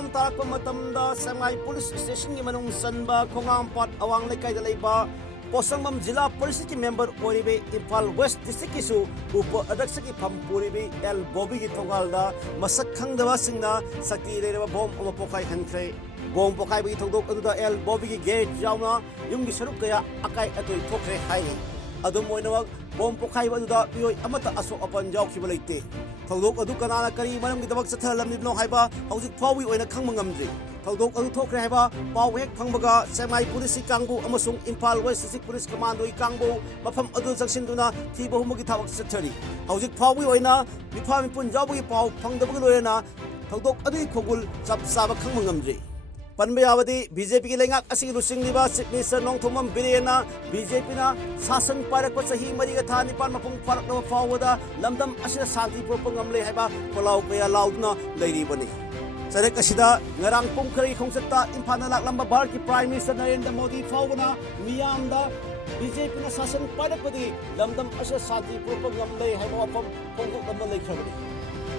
ꯅꯣꯡ ꯇꯥꯔꯛꯄ ꯃꯇꯝꯗ ꯁꯉꯥꯏ ꯄꯨꯂꯤꯁ ꯁ꯭ꯇꯦꯁꯟꯒꯤ ꯃꯅꯨꯡ ꯆꯟꯕ ꯈꯣꯡꯉꯥꯝꯄꯥꯠ ꯑꯋꯥꯡ ꯂꯩꯀꯥꯏꯗ ꯂꯩꯕ ꯄꯣꯁꯪꯕꯝ ꯖꯤꯂꯥ ꯄꯨꯂꯤꯁꯀꯤ ꯃꯦꯝꯕꯔ ꯑꯣꯏꯔꯤꯕ ꯏꯝꯐꯥꯜ ꯋꯦꯁ ꯗꯤꯁꯇ꯭ꯔꯤꯛꯀꯤꯁꯨ ꯎꯄ ꯑꯗꯛꯁꯒꯤ ꯐꯝ ꯄꯨꯔꯤꯕ ꯑꯦꯜ ꯕꯣꯕꯤꯒꯤ ꯊꯣꯡꯒꯥꯜꯗ ꯃꯁꯛ ꯈꯪꯗꯕꯁꯤꯡꯅ ꯁꯛꯇꯤ ꯂꯩꯔꯕ ꯕꯣꯝ ꯑꯃ ꯄꯣꯈꯥꯏꯍꯟꯈ꯭ꯔꯦ꯫ ꯕꯣꯝ ꯄꯣꯈꯥꯏꯕꯒꯤ ꯊꯧꯗꯣꯛ ꯑꯗꯨꯗ ꯑꯦꯜ ꯕꯣꯕꯤꯒꯤ ꯒꯦꯠ ꯌꯥꯎꯅ ꯌꯨꯝꯒꯤ ꯁꯔꯨꯛ ꯀꯌꯥ ꯑꯀꯥꯏ ꯑꯇꯣꯏ ꯊꯣꯛꯈ꯭ꯔꯦ ꯍꯥꯏꯔꯤ꯫ ꯑꯗꯨꯝ ꯑꯣꯏꯅꯃꯛ ꯕꯣꯝ ꯄꯣꯈꯥꯏꯕ ꯑꯗꯨꯗ ꯃꯤꯑꯣꯏ ꯑꯃꯠꯇ ꯑꯁꯣꯛ ꯑꯄꯟ ꯌꯥꯎꯈꯤꯕ ꯂꯩꯇꯦ꯫ ꯊꯧꯗꯣꯛ ꯑꯗꯨ ꯀꯅꯥꯅ ꯀꯔꯤ ꯃꯔꯝꯒꯤꯗꯃꯛ ꯆꯠꯊꯍꯜꯂꯝꯂꯤꯕꯅꯣ ꯍꯥꯏꯕ ꯍꯧꯖꯤꯛ ꯐꯥꯎꯕꯒꯤ ꯑꯣꯏꯅ ꯈꯪꯕ ꯉꯝꯗ꯭ꯔꯤ꯫ ꯊꯧꯗꯣꯛ ꯑꯗꯨ ꯊꯣꯛꯈ꯭ꯔꯦ ꯍꯥꯏꯕ ꯄꯥꯎ ꯍꯦꯛ ꯐꯪꯕꯒ ꯁꯦꯛꯃꯥꯏ ꯄꯨꯂꯤꯁꯀꯤ ꯀꯥꯡꯕꯨ ꯑꯃꯁꯨꯡ ꯏꯝꯐꯥꯜ ꯋꯦꯁ ꯗꯤꯁꯇ꯭ꯔꯤꯛ ꯄꯨꯂꯤꯁ ꯀꯃꯥꯟꯗꯣꯒꯤ ꯀꯥꯡꯕꯨ ꯃꯐꯝ ꯑꯗꯨ ꯆꯪꯁꯤꯟꯗꯨꯅ ꯊꯤꯕ ꯍꯨꯝꯕꯒꯤ ꯊꯕꯛ ꯆꯠꯊꯔꯤ꯫ ꯍꯧꯖꯤꯛ ꯐꯥꯎꯕꯒꯤ ꯑꯣꯏꯅ ꯃꯤꯐꯥ ꯃꯤꯄꯨꯟ ꯌꯥꯎꯕꯒꯤ ꯄꯥꯎ ꯐꯪꯗꯕꯒ ꯂꯣꯏꯅꯅ ꯊꯧꯗꯣꯛ ꯑꯗꯨꯒꯤ ꯈꯣꯡꯒꯨꯜ ꯆꯞ ꯆꯥꯕ ꯈꯪꯕ ꯉꯝꯗ꯭ꯔꯤ꯫ ꯄꯟꯕ ꯌꯥꯕꯗꯤ ꯕꯤꯖꯦꯄꯤꯒꯤ ꯂꯩꯉꯥꯛ ꯑꯁꯤꯒꯤ ꯂꯨꯆꯤꯡꯂꯤꯕ ꯆꯤꯞ ꯃꯤꯅꯤꯁꯇꯔ ꯅꯣꯡꯊꯣꯝꯕꯝ ꯕꯤꯔꯦꯟꯅ ꯕꯤꯖꯦꯄꯤꯅ ꯁꯥꯁꯟ ꯄꯥꯏꯔꯛꯄ ꯆꯍꯤ 4.9 ꯃꯄꯨꯡ ꯐꯥꯔꯛꯂꯕ ꯐꯥꯎꯕꯗ ꯂꯝꯗꯝ ꯑꯁꯤꯗ ꯁꯥꯟꯇꯤ ꯄꯨꯔꯛꯄ ꯉꯝꯂꯦ ꯍꯥꯏꯕ ꯈꯣꯜꯂꯥꯎ ꯀꯌꯥ ꯂꯥꯎꯗꯨꯅ ꯂꯩꯔꯤꯕꯅꯤ꯫ ꯆꯔꯦꯛ ꯑꯁꯤꯗ ꯉꯔꯥꯡ ꯄꯨꯡ ꯈꯔꯒꯤ ꯈꯣꯡꯆꯠꯇ ꯏꯝꯐꯥꯜꯗ ꯂꯥꯛꯂꯝꯕ ꯚꯥꯔꯠꯀꯤ ꯄ꯭ꯔꯥꯏꯝ ꯃꯤꯅꯤꯁꯇꯔ ꯅꯔꯦꯟꯗ꯭ꯔ ꯃꯣꯗꯤ ꯐꯥꯎꯕꯅ ꯃꯤꯌꯥꯝꯗ ꯕꯤꯖꯦꯄꯤꯅ ꯁꯥꯁꯟ ꯄꯥꯏꯔꯛꯄꯗꯤ ꯂꯝꯗꯝ ꯑꯁꯤꯗ ꯁꯥꯟꯇꯤ ꯄꯨꯔꯛꯄ ꯉꯝꯂꯦ ꯍꯥꯏꯕ ꯋꯥꯐꯝ ꯐꯣꯡꯗꯣꯛꯂꯝꯕ ꯂꯩꯈ꯭ꯔꯕꯅꯤ꯫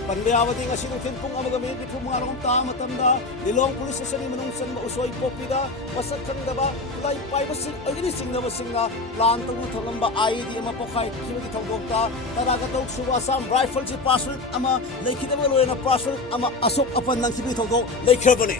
ꯄꯟꯕ ꯌꯥꯕꯗꯤ ꯉꯁꯤ ꯅꯨꯡꯊꯤꯜ ꯄꯨꯡ 1:95 ꯇꯥꯕ ꯃꯇꯝꯗ ꯂꯤꯂꯣꯡ ꯄꯨꯂꯤꯁ ꯁ꯭ꯇꯦꯁꯟꯒꯤ ꯃꯅꯨꯡ ꯆꯟꯕ ꯎꯁꯣꯏ ꯄꯣꯛꯄꯤꯗ ꯃꯁꯛ ꯈꯪꯗꯕ ꯈꯨꯠꯂꯥꯏ ꯄꯥꯏꯕꯁꯤꯡ ꯑꯣꯏꯒꯅꯤ ꯆꯤꯡꯅꯕꯁꯤꯡꯅ ꯄ꯭ꯂꯥꯟ ꯇꯧꯗꯨꯅ ꯊꯝꯂꯝꯕ IED ꯑꯃ ꯄꯣꯈꯥꯏꯈꯤꯕꯒꯤ ꯊꯧꯗꯣꯛꯇ ꯇꯔꯥꯒ ꯇꯔꯨꯛ ꯁꯨꯕ ꯑꯁꯥꯝ ꯔꯥꯏꯐꯜꯁꯤ ꯄꯥꯁꯋꯥꯔꯗ ꯑꯃ ꯂꯩꯈꯤꯗꯕ ꯂꯣꯏꯅ ꯄꯥꯁꯋꯥꯔꯗ ꯑꯃ ꯑꯁꯣꯛ ꯑꯄꯟ ꯅꯪꯈꯤꯕꯒꯤ ꯊꯧꯗꯣꯛ ꯂꯩꯈ꯭ꯔꯕꯅꯤ꯫